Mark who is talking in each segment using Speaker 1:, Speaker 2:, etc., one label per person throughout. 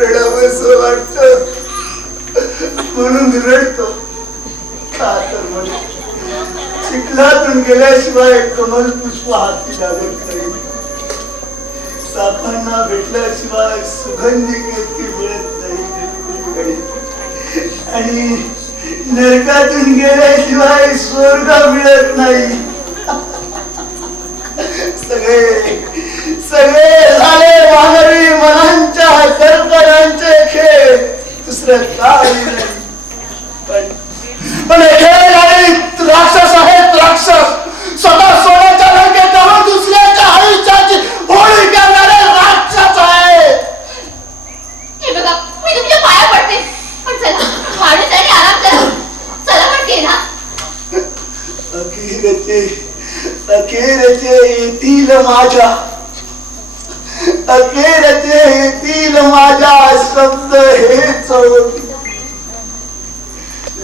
Speaker 1: रडावस वाटत. म्हणून रडतो. का तर म्हणे. चिखलातून गेल्याशिवाय कमल पुष्प हाती लागत नाही. सापांना भेटल्याशिवाय सुगंधी केतकी मिळत नाही. आणि नरकातून गेल्याशिवाय स्वर्ग मिळत नाही. सगळे सगळे झाले वानरी मनांच्या कल्पनांचे खेळ. दुसरं काही नाही. पण पण हे खेळ आणि राक्षस आहेत राक्षस. स्वतः सोन्याच्या लंकेत जाऊन दुसऱ्याच्या आयुष्याची होळी करणारे राक्षस
Speaker 2: हे बघा मी तुमच्या पाया पडते. पण चला वाढीसाठी आराम करा. चला म्हणते ना
Speaker 1: अखेरचे अखेरचे येतील माझ्या.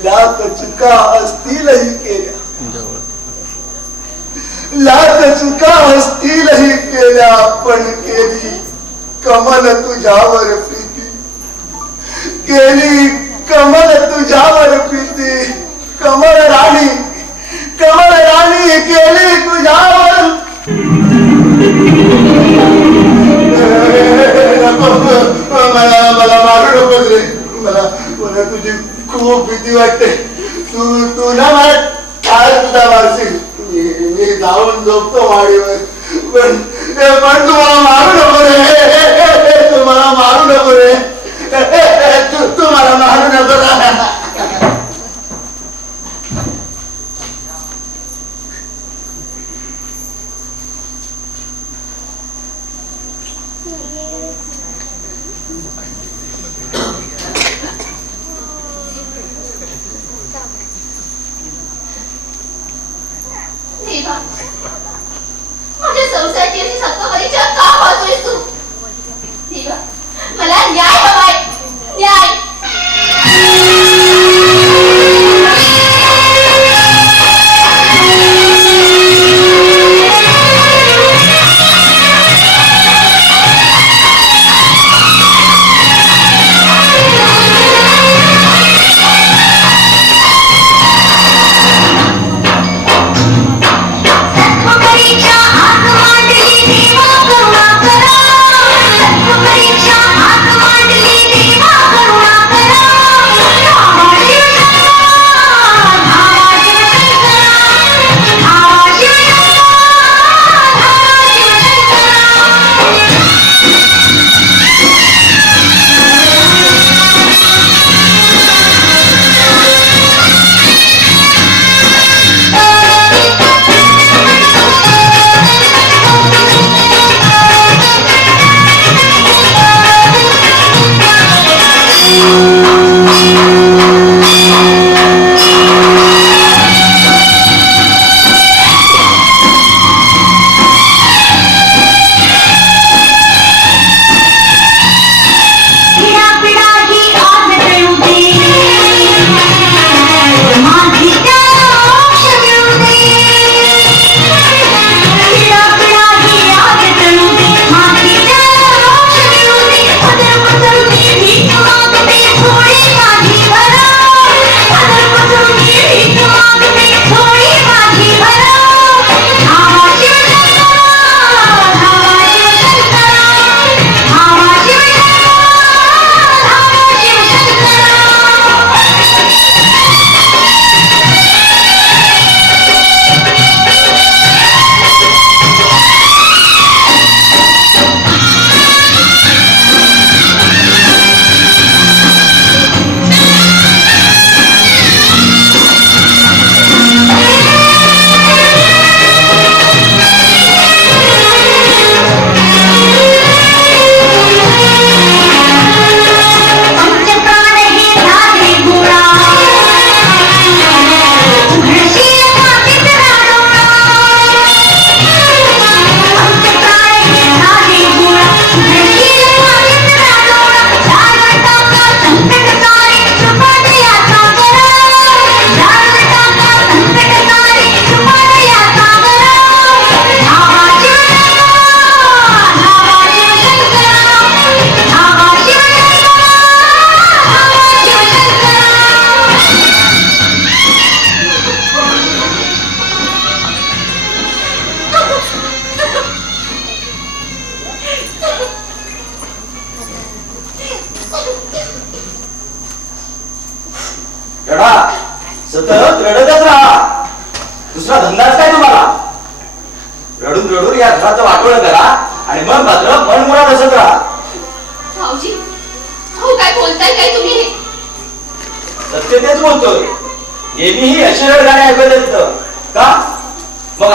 Speaker 1: लाख चुका असतीलही केल्या. लाख चुका असतीलही केल्या पण केली कमल तुझ्यावर प्रीती. केली कमल तुझ्यावर प्रीती. कमल राणी कमल राणी केली तुझ्यावर. खूप भीती वाटते. तू तू ना मला काय सुद्धा मारशील मी जाऊन झोपतो वाडीवर. पण पण तू
Speaker 3: 我觉得就是在电视上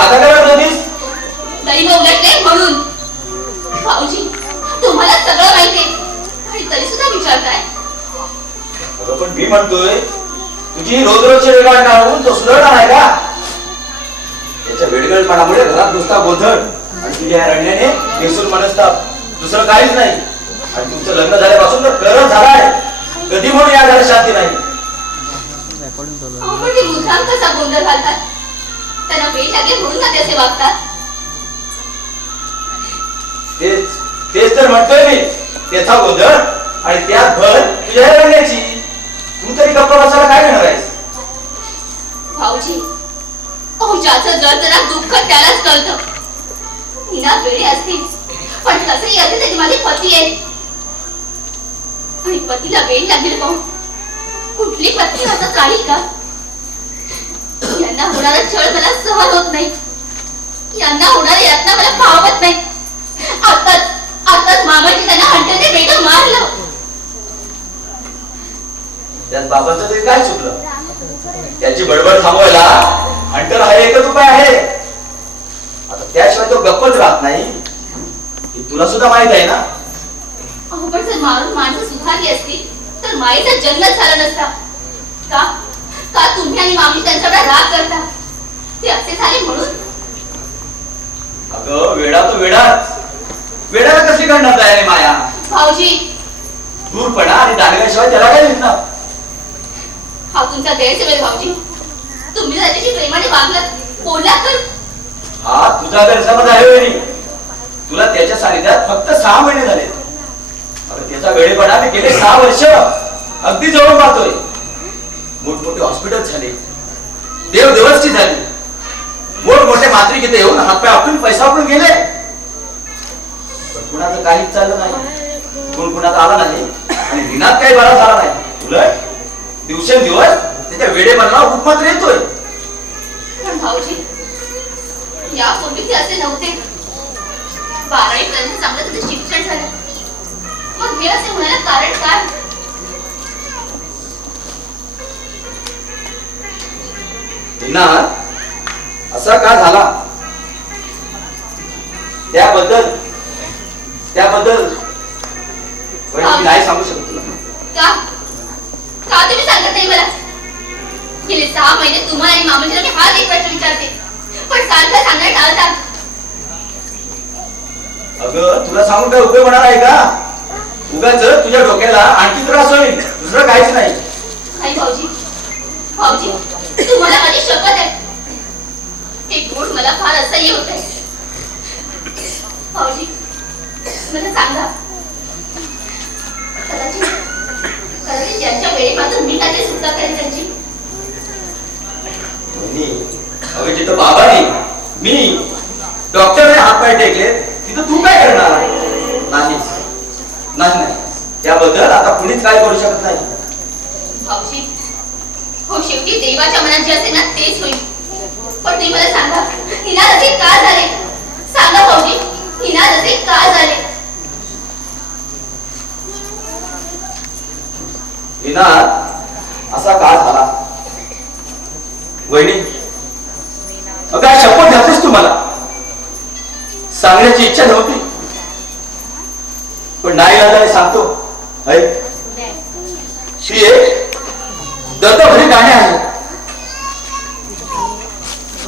Speaker 3: आता काय रडत होतीस
Speaker 2: दैव उलटले म्हणून. भाऊजी तुम्हाला सगळं माहितीये आणि तरी सुद्धा विचारताय.
Speaker 3: अगं पण मी म्हणतोय तुझी रोज रोजची रेगाड काढून तो सुधारणार आहे का? त्याच्या वेडगळपणामुळे घरात नुसता गोंधळ आणि तुझ्या रडण्याने मनस्ताप. दुसरं काहीच नाही. आणि तुमचं लग्न झाल्यापासून तर करत झालाय. कधी म्हणून या घरात शांती नाही?
Speaker 2: मुद्दाम कसा गोंधळ घालतात? त्यांना वेळ लागेल म्हणून ना ते असे वागतात.
Speaker 3: तेच तेच तर म्हणतोय मी. त्याचा गोंधळ आणि त्यात भर तुझ्या रडण्याची. तू तरी गप्पा बसायला काय घेणार आहेस?
Speaker 2: भाऊजी अहो ज्याचं जर जरा दुःख त्यालाच कळतं. मीना वेळे असतील पण तसंही असे तरी माझे पती आहेत आणि पतीला वेळ लागेल पाहून. कुठली पत्नी हातात राहील का? होणारा छळ मला सहन होत नाही. यांना होणारे यातना मला पावत नाही. आताच आताच मामाची त्यांना हंटरने वेगळं मारलं.
Speaker 3: त्यात बाबाचं तरी काय चुकलं? त्याची बडबड थांबवायला हंटर हा एकच उपाय आहे. आता त्याशिवाय तो गप्पच राहत नाही. तुला सुद्धा माहीत आहे ना?
Speaker 2: अहो पण जर मारून माणसं सुधारली असती तर माईचा जन्मच झाला नसता. का? का तुम्ही आणि मामी त्यांच्याकडे राग करता? ते असे झाले म्हणून?
Speaker 3: अगं वेडा तो वेडाच. वेडाला कशी करणार तयारी माया?
Speaker 2: भाऊजी.
Speaker 3: दूरपणा आणि दांडगाशिवाय त्याला काय दिसणार
Speaker 2: हा तुमचा गैरसमज भाऊजी. तुम्ही त्याच्याशी प्रेमाने वागलात बोललात तर?
Speaker 3: हा तुझा गैरसमज आहे वेळी तुला त्याच्या सानिध्यात फक्त सहा महिने झाले. अगं त्याचा वेळेपणा मी गेले सहा वर्ष. अगदी जवळ पाहतोय. मोठमोठे हॉस्पिटल झाले. देव देवस्थी झाली. मोठमोठे मात्रिक इथे येऊन हातपाय आपटून पैसा आपटून गेले. पण कुणाचं काहीच चाललं नाही. कोण कुणाचा आला नाही. आणि दिनात काही बरा झाला नाही. उलट दिवसेंदिवस त्याच्या वेळेपणा रूप मात्र येतोय
Speaker 2: पण भाऊजी यापूर्वी ते असे नव्हते. बारावी पर्यंत चांगलं त्याचं शिक्षण झालं. मग हे असे म्हणायला कारण काय?
Speaker 3: विनाथ असा का झाला? त्याबद्दल त्याबद्दल नाही सांगू शकत तुला.
Speaker 2: का? का तुम्ही सांगत नाही मला? गेले सहा महिने तुम्हाला आणि मामाजीला मी हाच एक प्रश्न विचारते. पण सारखं सांगणं टाळतात
Speaker 3: अगं तुला सांगून काय उपयोग होणार आहे का? उगाच तुझ्या डोक्याला आणखी त्रास होईल. दुसरं काहीच नाही.
Speaker 2: नाही भाऊजी भाऊजी तुम्हाला माझी शपथ आहे. एक गोष्ट मला फार असह्य होत आहे. भाऊजी मला सांगा. कदाचित कदाचित ज्यांच्या वेळेपासून मी काहीतरी सुद्धा करेन त्यांची.
Speaker 3: मी अगं जिथं बाबाने मी डॉक्टरने हात पाय टेकले तिथं तू काय करणार? नाही. नाही नाही. त्याबद्दल आता कुणीच काय करू शकत नाही.
Speaker 2: भाऊजी हो शेवटी देवाच्या मनात जे असेल ना तेच होईल. पण तुम्ही मला सांगा हिना असे का झाले? सांगा भाऊजी हिना असे का झाले?
Speaker 3: विनाथ असा का झाला? वहिनी अगं काय शपथ घातलीस तू मला. सांगण्याची इच्छा नव्हती. पण नाही आला सांगतो. ऐक. ही एक दत्तभरी गाणे आहे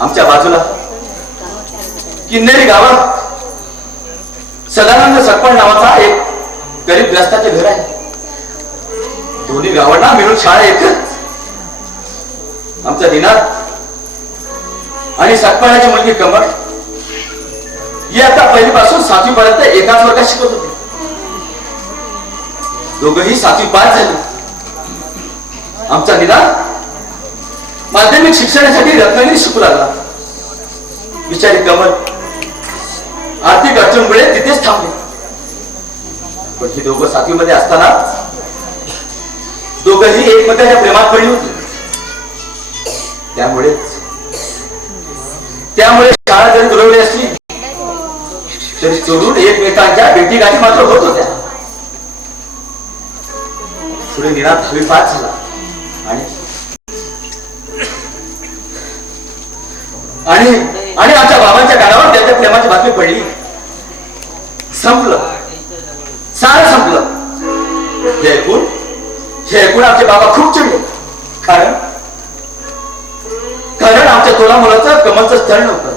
Speaker 3: आमच्या बाजूला. किन्नेरी गावात सदानंद सकपण नावाचा एक गरीब ग्रस्ताचे घर आहे. दोन्ही गावांना मिळून शाळा एकच आमचा दिनात आणि सकपाळाची मुलगी कमळ ही आता पहिलीपासून सातवीपर्यंत एकाच वर्गात शिकत होती. दोघही सातवी पास झाली. आमचा निदान माध्यमिक शिक्षणासाठी रत्नागिरी शिकू लागला. बिचारी कमल. आर्थिक अडचणमुळे तिथेच थांबले. पण हे दोघं सातवीमध्ये असताना दोघंही एकमेकांच्या प्रेमात पडली होती. त्यामुळे त्यामुळे शाळा जरी दुरवली असली तरी चोरून एकमेकांच्या भेटी गाठी मात्र होत होत्या. पुढे निरात हवी पाच झाला. आणि आणि आणि आमच्या बाबांच्या कानावर त्याच्या प्रेमाची बातमी पडली. संपलं. सारं संपलं. हे ऐकून हे ऐकून आमचे बाबा खूप चिडले. कारण कारण आमच्या तोला मुलाचं कमलचं स्थळ नव्हतं.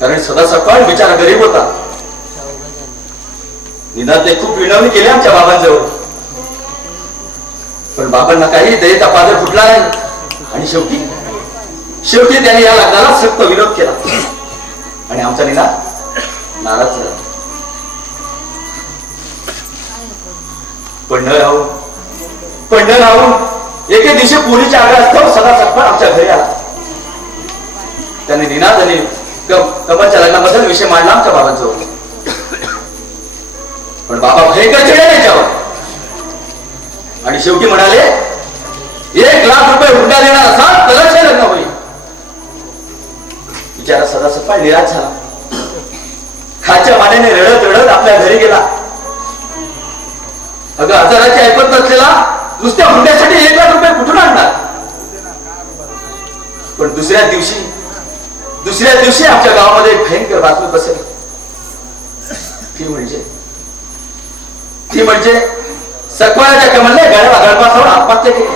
Speaker 3: कारण सदा सकाळ बिचारा गरीब होता. निनादने खूप विनवणी केली आमच्या बाबांजवळ. पण बाबांना काही दयेचा पादर फुटला नाही. आणि शेवटी शेवटी त्यांनी या लग्नाला सक्त विरोध केला. आणि आमचा निना नाराज झाला. पण न राहून पण न राहून एके दिवशी पोलीच्या आग्रह असतो सदा सकाळ आमच्या घरी आला. त्यांनी निनाद आणि कम- कमलच्या लग्नाबद्दल विषय मांडला आमच्या बाबांजवळ. पण बाबा भयंकर चिडले त्याच्यावर. आणि शेवटी म्हणाले एक लाख रुपये हुंडा देणार असा तरच बिचारा सदा सकाळ निराश झाला. खाच्या मानेने रडत रडत आपल्या घरी गेला. अगं आजाराची ऐकत नसलेला नुसत्या हुंड्यासाठी एक लाख रुपये कुठून आणणार? पण दुसऱ्या दिवशी दुसऱ्या दिवशी आमच्या गावामध्ये एक भयंकर बातमी बसेल ती म्हणजे ती म्हणजे सकवाळ्याच्या कमलने गळ्याला गळपासावर आत्महत्या केली.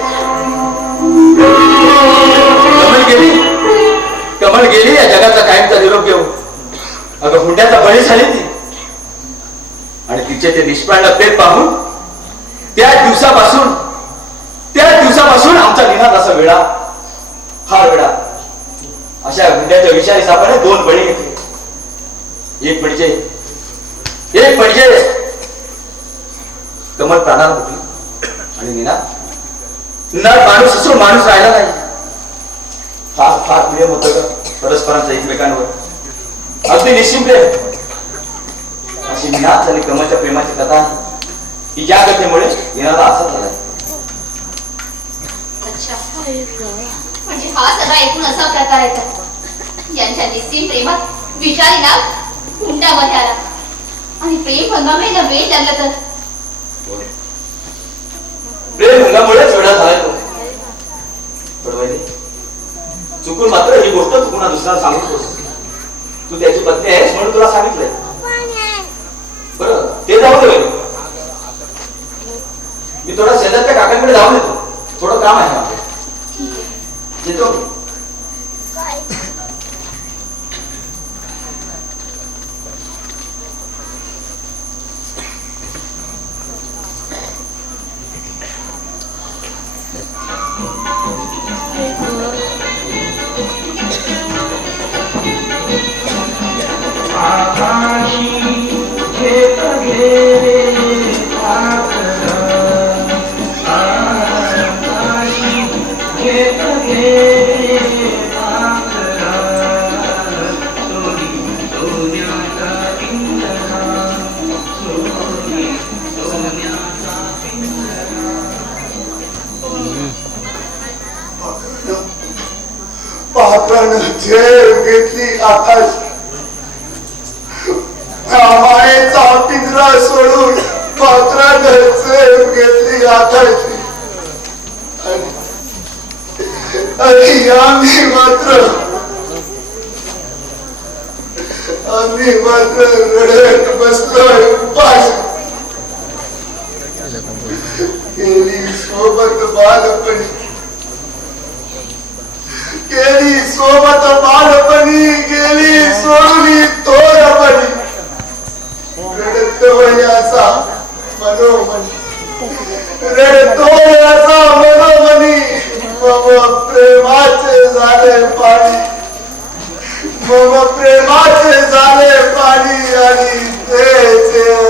Speaker 3: कमल गेली. कमल गेली या जगाचा कायमचा निरोप घेऊन. अगं हुंड्याचा बळी झाली ती. आणि तिचे ते निष्प्राण पेट पाहून त्या दिवसापासून त्या दिवसापासून आमचा निनाद असा वेळा हा वेळा. अशा हुंड्याच्या विषारी सापाने दोन बळी घेतले. एक म्हणजे एक म्हणजे कमल प्राणाला उठली आणि निना नर माणूस असून माणूस राहिला नाही. फार फार प्रिय होतं का परस्परांचं एकमेकांवर. अगदी निश्चित प्रेम अशी निनाद आणि कमलच्या प्रेमाची कथा की ज्या कथेमुळे निनादा असा झालाय
Speaker 2: अच्छा. म्हणजे हा सगळा एकूण असा प्रकार आहे का यांच्या निस्सीम प्रेमात विचारी ना हुंड्यामध्ये आला. आणि प्रेम हंगामेला वेळ लागला तर.
Speaker 3: प्रेम भंगामुळेच वेळा झालाय तो. चुकून मात्र ही गोष्ट चुकून दुसऱ्याला सांगू नकोस तू त्याची पत्नी आहेस म्हणून तुला सांगितलंय. बरं ते जाऊ दे मी थोडा शेजारच्या काकांकडे जाऊन येतो. थोडं काम आहे माझं येतो मी.
Speaker 1: झेप घेतली आकाश. मायेचा पिंजरा सोडून पाखरानं झेप घेतली आकाश. आणि आम्ही मात्र आम्ही मात्र रडत बसलोय उपास. केली सोबत बालपणी. गेली सोबत बालपणी गेली सोडली तोरपणी. रडतोय असा मनोमनी. रडतोय असा मनोमनी. मम प्रेमाचे झाले पाणी. मम प्रेमाचे झाले पाणी आणि तेचे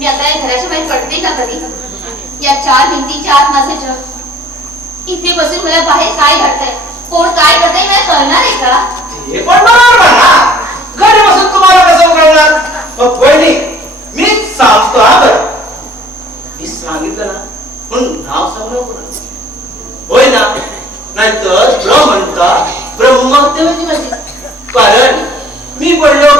Speaker 4: मी आता
Speaker 2: या घराच्या बाहेर पडते का कधी? या चार भिंतीच्या आत माझे जग. इथे बसून मला बाहेर काय घडतंय? कोण काय करतंय मला कळणार आहे का?
Speaker 4: हे पण बरोबर बसून तुम्हाला कसं कळणार? मग मी सांगतो हा बरं. मी सांगितलं ना म्हणून नाव सांगणार कोणा होय ना? नाहीतर ब्रह्म म्हणता ब्रह्म कारण मी पडलो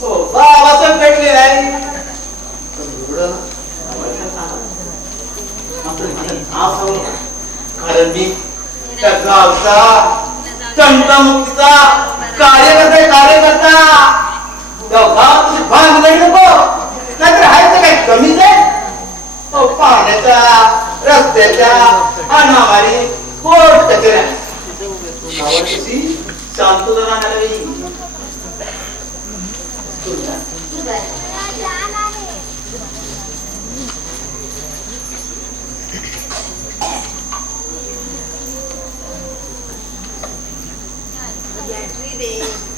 Speaker 4: आवासन भेटले नाही कारण मी त्या गावचा चंतामुक्तीचा कार्यकर्ता कार्यकर्ता भाग नाही नको नाहीतर आहे तर काही कमीच आहे पाण्याचा रस्त्याच्या अनामारी कोर्ट कचऱ्या
Speaker 5: Yeah,
Speaker 6: three days.